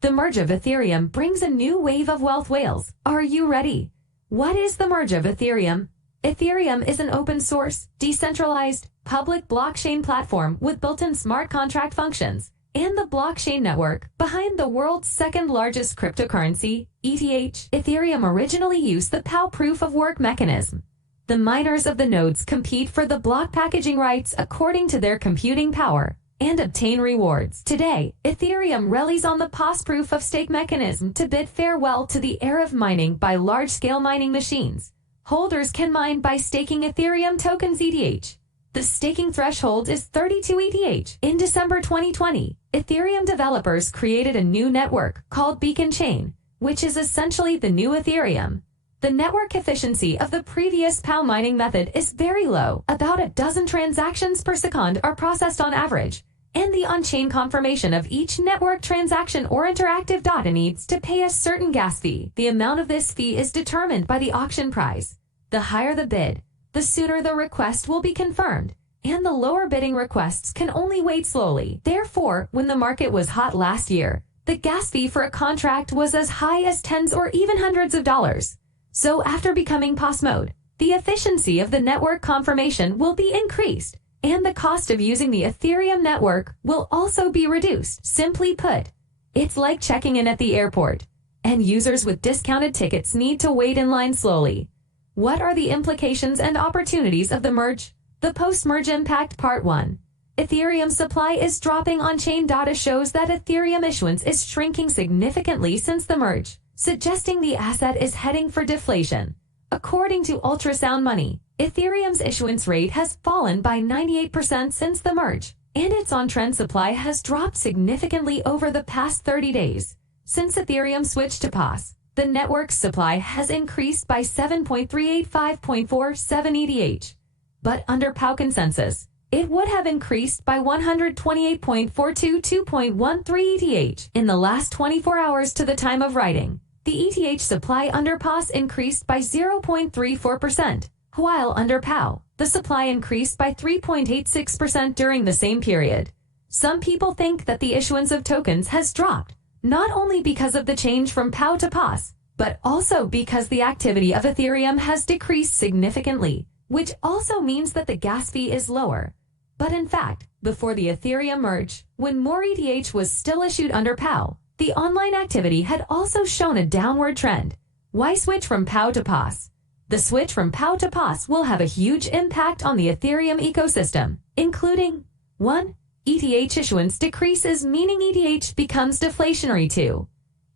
The merge of Ethereum brings a new wave of wealth whales. Are you ready? What is the merge of Ethereum? Ethereum is an open-source, decentralized, public blockchain platform with built-in smart contract functions and the blockchain network behind the world's second-largest cryptocurrency, ETH. Ethereum originally used the pow proof-of-work mechanism. The miners of the nodes compete for the block packaging rights according to their computing power and obtain rewards. Today, Ethereum relies on the pos proof-of-stake mechanism to bid farewell to the era of mining by large-scale mining machines. Holders can mine by staking Ethereum tokens ETH. The staking threshold is 32 ETH. In December 2020, Ethereum developers created a new network called Beacon Chain, which is essentially the new Ethereum. The network efficiency of the previous POW mining method is very low. About a dozen transactions per second are processed on average, and the on-chain confirmation of each network transaction or interactive data needs to pay a certain gas fee. The amount of this fee is determined by the auction price. The higher the bid, the sooner the request will be confirmed, and the lower bidding requests can only wait slowly. Therefore, when the market was hot last year, the gas fee for a contract was as high as tens or even hundreds of dollars. So after becoming POS mode, the efficiency of the network confirmation will be increased, and the cost of using the Ethereum network will also be reduced. Simply put, it's like checking in at the airport, and users with discounted tickets need to wait in line slowly. What are the implications and opportunities of the merge? The post-merge impact Part 1. Ethereum supply is dropping. On-chain data shows that Ethereum issuance is shrinking significantly since the merge, suggesting the asset is heading for deflation. According to Ultrasound Money, Ethereum's issuance rate has fallen by 98% since the merge, and its on-trend supply has dropped significantly over the past 30 days. Since Ethereum switched to POS, the network's supply has increased by 7.385.47 ETH. But under POW consensus, it would have increased by 128.422.13 ETH in the last 24 hours to the time of writing. The ETH supply under POS increased by 0.34%, while under POW, the supply increased by 3.86% during the same period. Some people think that the issuance of tokens has dropped, not only because of the change from POW to POS, but also because the activity of Ethereum has decreased significantly, which also means that the gas fee is lower. But in fact, before the Ethereum merge, when more ETH was still issued under POW, the online activity had also shown a downward trend. Why switch from POW to POS? The switch from POW to POS will have a huge impact on the Ethereum ecosystem, including 1. ETH issuance decreases, meaning ETH becomes deflationary. 2.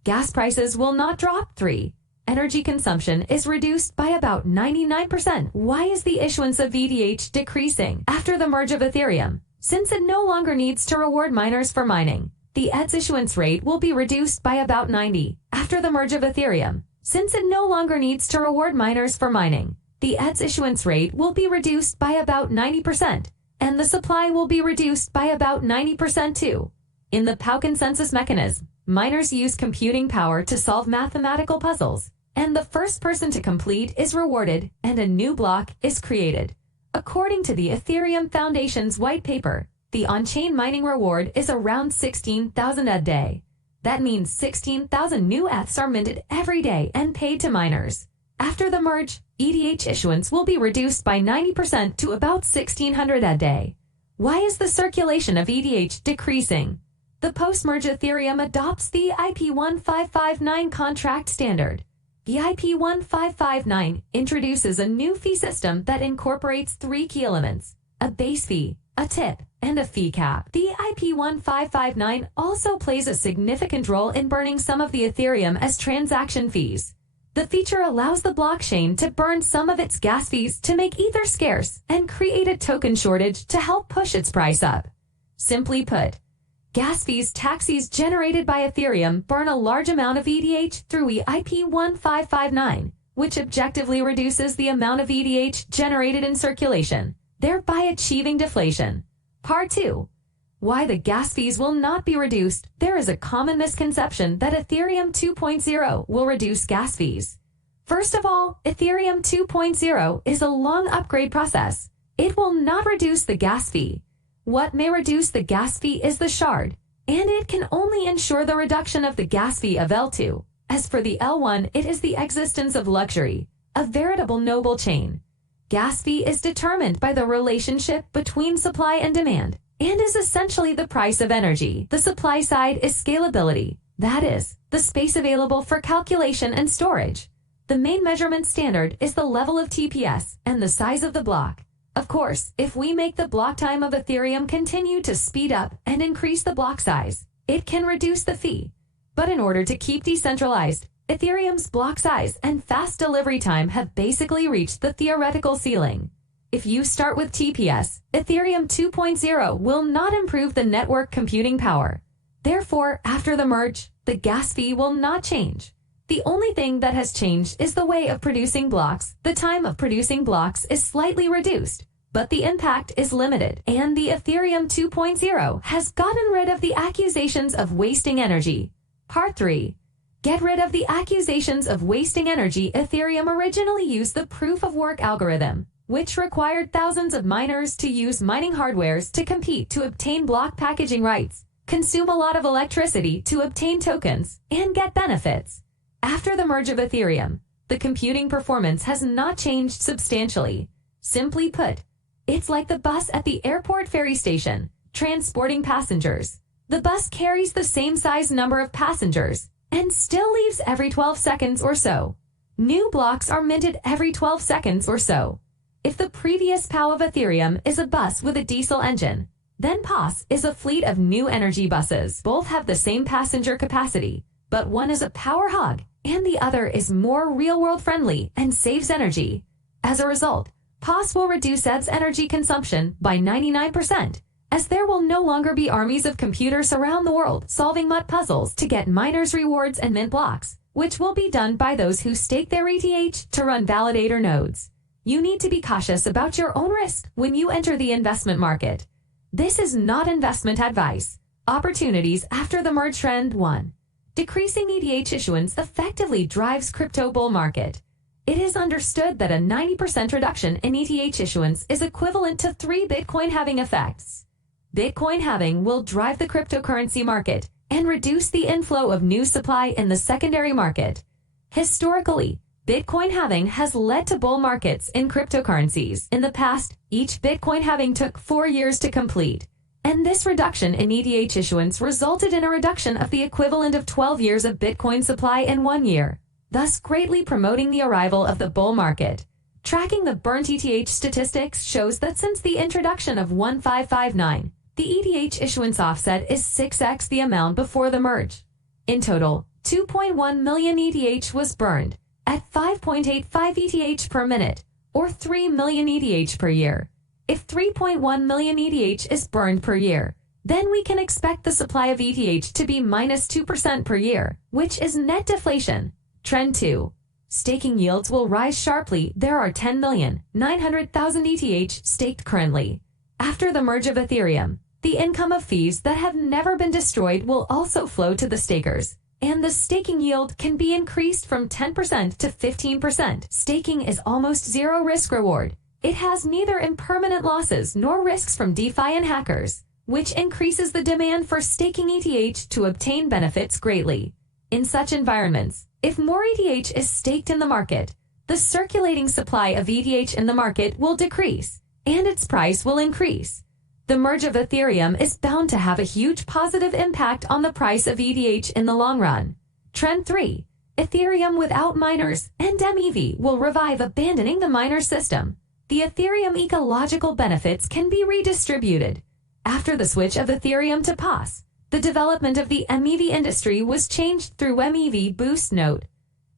Gas prices will not drop. 3. Energy consumption is reduced by about 99%. Why is the issuance of ETH decreasing after the merge of Ethereum? Since it no longer needs to reward miners for mining, the ETH's issuance rate will be reduced by about 90%. After the merge of Ethereum, since it no longer needs to reward miners for mining, the ETH's issuance rate will be reduced by about 90%. And the supply will be reduced by about 90% too. In the POW consensus mechanism, miners use computing power to solve mathematical puzzles, and the first person to complete is rewarded, and a new block is created. According to the Ethereum Foundation's white paper, the on-chain mining reward is around 16,000 a day. That means 16,000 new ETHs are minted every day and paid to miners. After the merge, ETH issuance will be reduced by 90% to about 1,600 a day. Why is the circulation of ETH decreasing? The post-merge Ethereum adopts the IP1559 contract standard. The IP1559 introduces a new fee system that incorporates 3 key elements: a base fee, a tip, and a fee cap. The IP1559 also plays a significant role in burning some of the Ethereum as transaction fees. The feature allows the blockchain to burn some of its gas fees to make Ether scarce and create a token shortage to help push its price up. Simply put, gas fees taxes generated by Ethereum burn a large amount of ETH through IP1559, which objectively reduces the amount of ETH generated in circulation, thereby achieving deflation. Part 2. Why the gas fees will not be reduced. There is a common misconception that Ethereum 2.0 will reduce gas fees. First of all, Ethereum 2.0 is a long upgrade process. It will not reduce the gas fee. What may reduce the gas fee is the shard and it can only ensure the reduction of the gas fee of L2. As for the L1, it is the existence of luxury, a veritable noble chain. Gas fee is determined by the relationship between supply and demand, and is essentially the price of energy. The supply side is scalability, that is, the space available for calculation and storage. The main measurement standard is the level of TPS and the size of the block. Of course, if we make the block time of Ethereum continue to speed up and increase the block size, it can reduce the fee. But in order to keep decentralized, Ethereum's block size and fast delivery time have basically reached the theoretical ceiling. If you start with TPS, Ethereum 2.0 will not improve the network computing power. Therefore, after the merge, the gas fee will not change. The only thing that has changed is the way of producing blocks. The time of producing blocks is slightly reduced, but the impact is limited, and the Ethereum 2.0 has gotten rid of the accusations of wasting energy. Part 3. Get rid of the accusations of wasting energy. Ethereum originally used the proof-of-work algorithm, which required thousands of miners to use mining hardwares to compete to obtain block packaging rights, consume a lot of electricity to obtain tokens, and get benefits. After the merge of Ethereum, the computing performance has not changed substantially. Simply put, it's like the bus at the airport ferry station, transporting passengers. The bus carries the same size number of passengers, and still leaves every 12 seconds or so. New blocks are minted every 12 seconds or so. If the previous POW of Ethereum is a bus with a diesel engine, then pos is a fleet of new energy buses. Both have the same passenger capacity, but one is a power hog, and the other is more real-world friendly and saves energy. As a result, POS will reduce EV's energy consumption by 99%, as there will no longer be armies of computers around the world solving mud puzzles to get miners' rewards and mint blocks, which will be done by those who stake their ETH to run validator nodes. You need to be cautious about your own risk when you enter the investment market. This is not investment advice. Opportunities after the merge. Trend 1. Decreasing ETH issuance effectively drives crypto bull market. It is understood that a 90% reduction in ETH issuance is equivalent to 3 Bitcoin halving effects. Bitcoin halving will drive the cryptocurrency market and reduce the inflow of new supply in the secondary market. Historically, Bitcoin halving has led to bull markets in cryptocurrencies. In the past, each Bitcoin halving took 4 years to complete, and this reduction in ETH issuance resulted in a reduction of the equivalent of 12 years of Bitcoin supply in 1 year, thus greatly promoting the arrival of the bull market. Tracking the burnt ETH statistics shows that since the introduction of 1559, the ETH issuance offset is 6x the amount before the merge. In total, 2.1 million ETH was burned, at 5.85 ETH per minute, or 3 million ETH per year. If 3.1 million ETH is burned per year, then we can expect the supply of ETH to be minus 2% per year, which is net deflation. Trend 2. Staking yields will rise sharply. There are 10,900,000 ETH staked currently. After the merge of Ethereum, the income of fees that have never been destroyed will also flow to the stakers, and the staking yield can be increased from 10% to 15%. Staking is almost zero risk reward. It has neither impermanent losses nor risks from DeFi and hackers, which increases the demand for staking ETH to obtain benefits greatly. In such environments, if more ETH is staked in the market, the circulating supply of ETH in the market will decrease, and its price will increase. The merge of Ethereum is bound to have a huge positive impact on the price of ETH in the long run. Trend 3. Ethereum without miners and MEV will revive, abandoning the miner system. The Ethereum ecological benefits can be redistributed. After the switch of Ethereum to POS, the development of the MEV industry was changed through MEV Boost Note.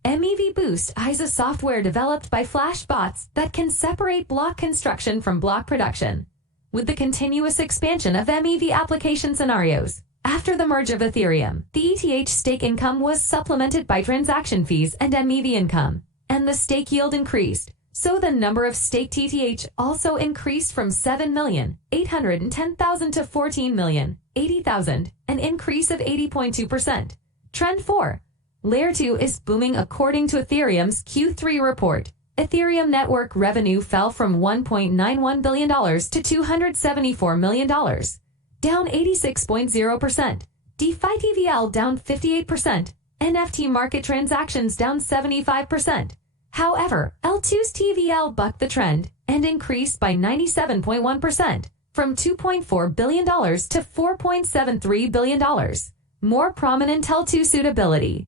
MEV Boost is a software developed by Flash bots that can separate block construction from block production. With the continuous expansion of MEV application scenarios, after the merge of Ethereum, the ETH stake income was supplemented by transaction fees and MEV income, and the stake yield increased. So the number of staked ETH also increased from 7,810,000 to 14,080,000, an increase of 80.2%. Trend 4. Layer 2 is booming. According to Ethereum's Q3 report, Ethereum network revenue fell from $1.91 billion to $274 million, down 86.0%. DeFi TVL down 58%, NFT market transactions down 75%. However, L2's TVL bucked the trend and increased by 97.1%, from $2.4 billion to $4.73 billion. More prominent L2 suitability.